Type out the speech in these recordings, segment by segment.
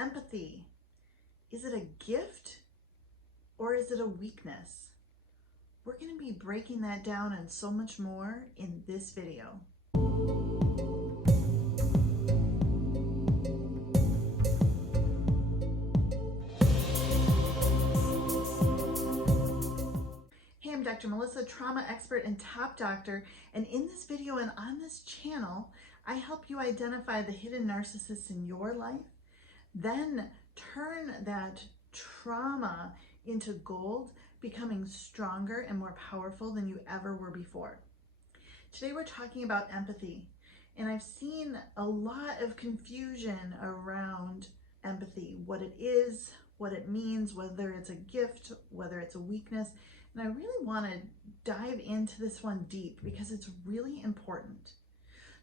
Empathy. Is it a gift or is it a weakness? We're going to be breaking that down and so much more in this video. Hey, I'm Dr. Melissa, trauma expert and top doctor, and in this video and on this channel, I help you identify the hidden narcissists in your life, then turn that trauma into gold, becoming stronger and more powerful than you ever were before. Today we're talking about empathy, and I've seen a lot of confusion around empathy, what it is, what it means, whether it's a gift, whether it's a weakness, and I really want to dive into this one deep because it's really important.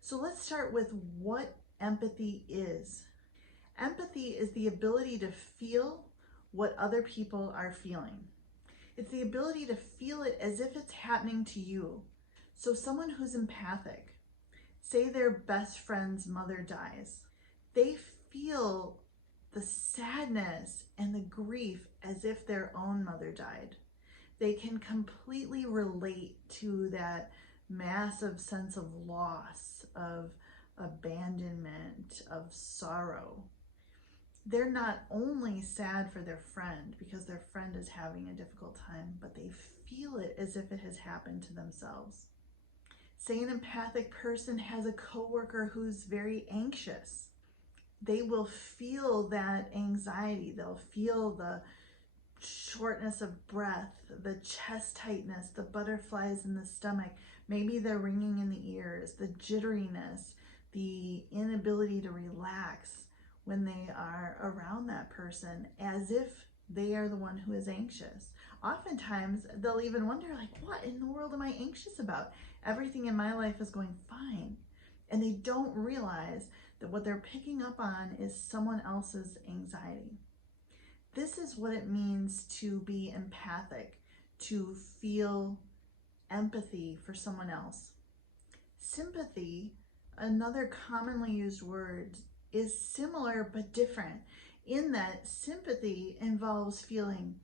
So let's start with what empathy is. Empathy is the ability to feel what other people are feeling. It's the ability to feel it as if it's happening to you. So someone who's empathic, say their best friend's mother dies, they feel the sadness and the grief as if their own mother died. They can completely relate to that massive sense of loss, of abandonment, of sorrow. They're not only sad for their friend because their friend is having a difficult time, but they feel it as if it has happened to themselves. Say an empathic person has a coworker who's very anxious. They will feel that anxiety. They'll feel the shortness of breath, the chest tightness, the butterflies in the stomach, maybe the ringing in the ears, the jitteriness, the inability to relax when they are around that person, as if they are the one who is anxious. Oftentimes, they'll even wonder, like, what in the world am I anxious about? Everything in my life is going fine. And they don't realize that what they're picking up on is someone else's anxiety. This is what it means to be empathic, to feel empathy for someone else. Sympathy, another commonly used word, is similar but different in that sympathy involves feeling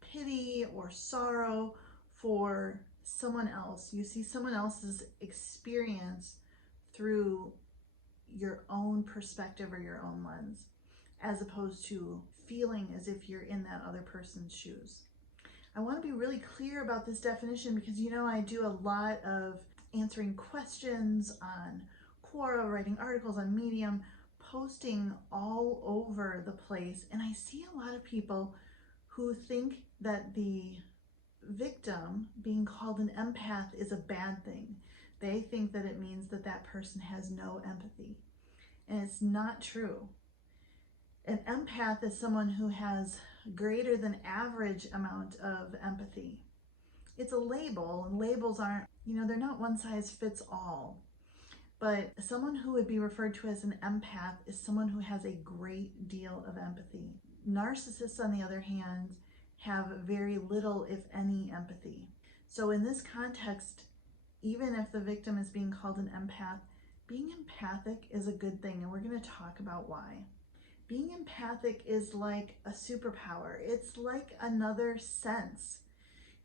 pity or sorrow for someone else. You see someone else's experience through your own perspective or your own lens, as opposed to feeling as if you're in that other person's shoes. I want to be really clear about this definition because, you know, I do a lot of answering questions on Quora, writing articles on Medium, posting all over the place, and I see a lot of people who think that the victim being called an empath is a bad thing. They think that it means that that person has no empathy, and it's not true. An empath is someone who has greater than average amount of empathy. It's a label, and labels aren't, you know, they're not one size fits all. But someone who would be referred to as an empath is someone who has a great deal of empathy. Narcissists, on the other hand, have very little, if any, empathy. So in this context, even if the victim is being called an empath, being empathic is a good thing, and we're going to talk about why. Being empathic is like a superpower. It's like another sense.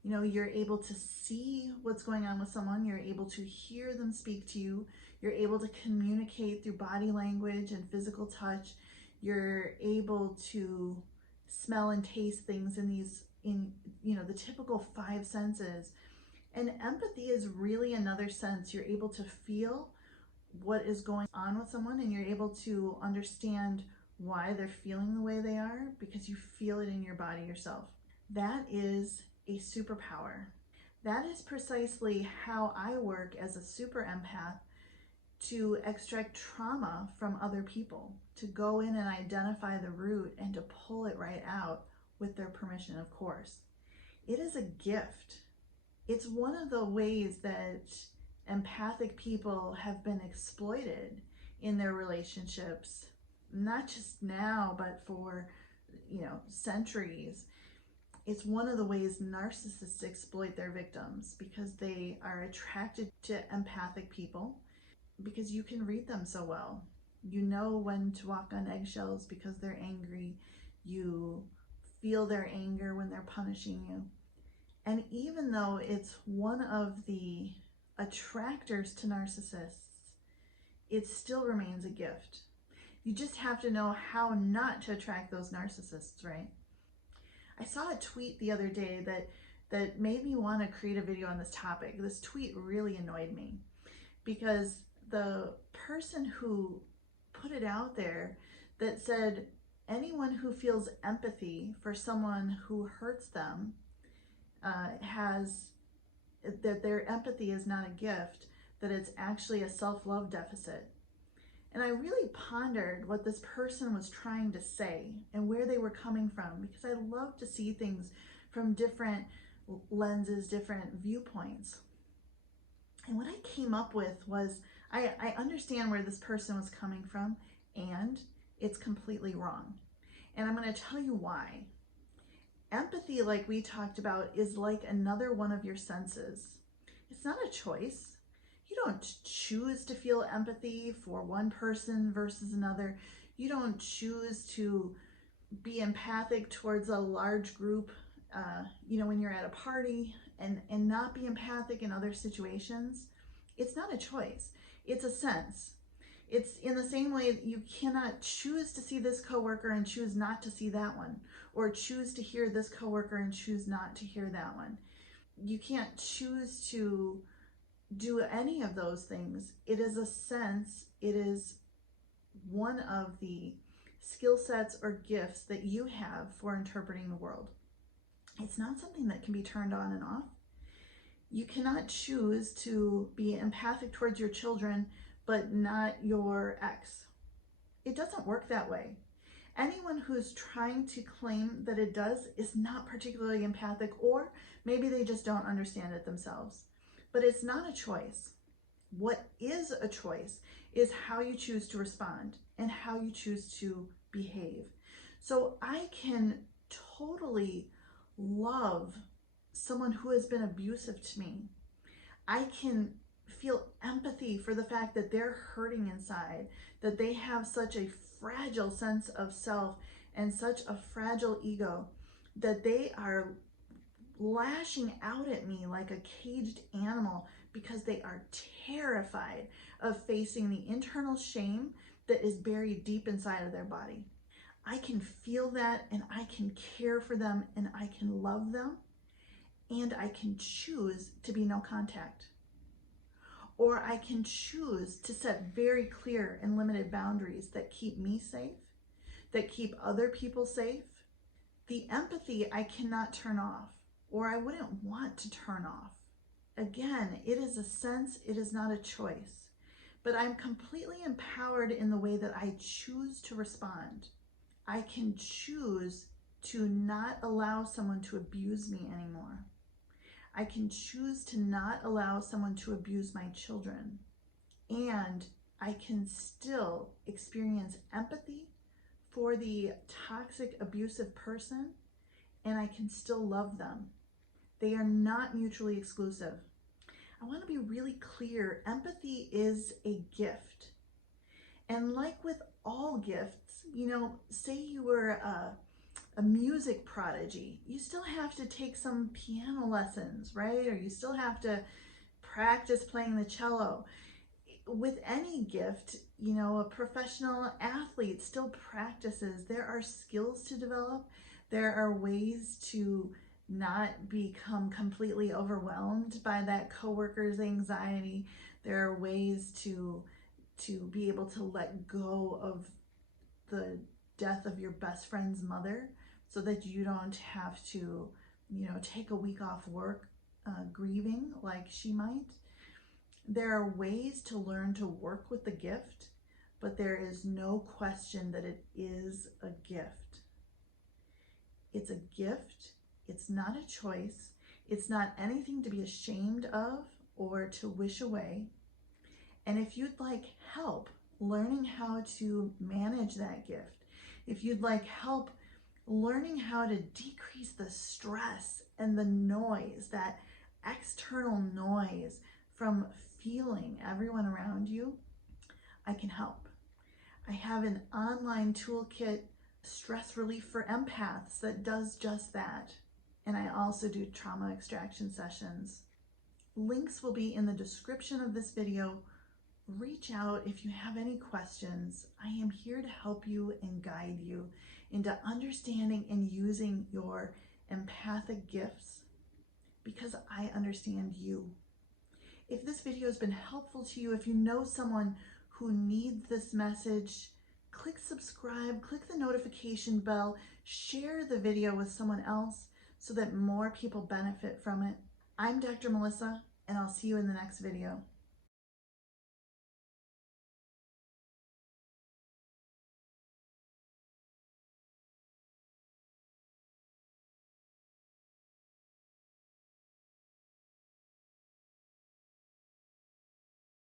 You know, you're able to see what's going on with someone. You're able to hear them speak to you. You're able to communicate through body language and physical touch. You're able to smell and taste things in the typical 5 senses. And empathy is really another sense. You're able to feel what is going on with someone, and you're able to understand why they're feeling the way they are because you feel it in your body yourself. That is a superpower. That is precisely how I work as a super empath, to extract trauma from other people, to go in and identify the root and to pull it right out with their permission, of course. It is a gift. It's one of the ways that empathic people have been exploited in their relationships, not just now, but for, centuries. It's one of the ways narcissists exploit their victims, because they are attracted to empathic people because you can read them so well. You know when to walk on eggshells because they're angry. You feel their anger when they're punishing you. And even though it's one of the attractors to narcissists, it still remains a gift. You just have to know how not to attract those narcissists, right? I saw a tweet the other day that made me want to create a video on this topic. This tweet really annoyed me because the person who put it out there that said anyone who feels empathy for someone who hurts them has that their empathy is not a gift, that it's actually a self-love deficit. And I really pondered what this person was trying to say and where they were coming from, because I love to see things from different lenses, different viewpoints. And what I came up with was, I understand where this person was coming from, and it's completely wrong. And I'm going to tell you why. Empathy, like we talked about, is like another one of your senses. It's not a choice. You don't choose to feel empathy for one person versus another. You don't choose to be empathic towards a large group, when you're at a party, and not be empathic in other situations. It's not a choice. It's a sense. It's in the same way you cannot choose to see this coworker and choose not to see that one, or choose to hear this coworker and choose not to hear that one. You can't choose to do any of those things. It is a sense. It is one of the skill sets or gifts that you have for interpreting the world. It's not something that can be turned on and off. You cannot choose to be empathic towards your children, but not your ex. It doesn't work that way. Anyone who's trying to claim that it does is not particularly empathic, or maybe they just don't understand it themselves. But it's not a choice. What is a choice is how you choose to respond and how you choose to behave. So I can totally love someone who has been abusive to me. I can feel empathy for the fact that they're hurting inside, that they have such a fragile sense of self and such a fragile ego, that they are lashing out at me like a caged animal because they are terrified of facing the internal shame that is buried deep inside of their body. I can feel that, and I can care for them, and I can love them, and I can choose to be no contact. Or I can choose to set very clear and limited boundaries that keep me safe, that keep other people safe. The empathy I cannot turn off, or I wouldn't want to turn off. Again, it is a sense, it is not a choice. But I'm completely empowered in the way that I choose to respond. I can choose to not allow someone to abuse me anymore. I can choose to not allow someone to abuse my children. And I can still experience empathy for the toxic, abusive person, and I can still love them. They are not mutually exclusive. I want to be really clear. Empathy is a gift. And like with all gifts, say you were a music prodigy, you still have to take some piano lessons, right? Or you still have to practice playing the cello. With any gift, a professional athlete still practices. There are skills to develop. There are ways to not become completely overwhelmed by that coworker's anxiety. There are ways to be able to let go of the death of your best friend's mother, so that you don't have to, take a week off work grieving like she might. There are ways to learn to work with the gift, but there is no question that it is a gift. It's a gift. It's not a choice. It's not anything to be ashamed of or to wish away. And if you'd like help learning how to manage that gift, if you'd like help learning how to decrease the stress and the noise, that external noise from feeling everyone around you, I can help. I have an online toolkit, stress relief for empaths, that does just that. And I also do trauma extraction sessions. Links will be in the description of this video. Reach out if you have any questions. I am here to help you and guide you into understanding and using your empathic gifts because I understand you. If this video has been helpful to you, if you know someone who needs this message, click subscribe, click the notification bell, share the video with someone else so that more people benefit from it. I'm Dr. Melissa, and I'll see you in the next video.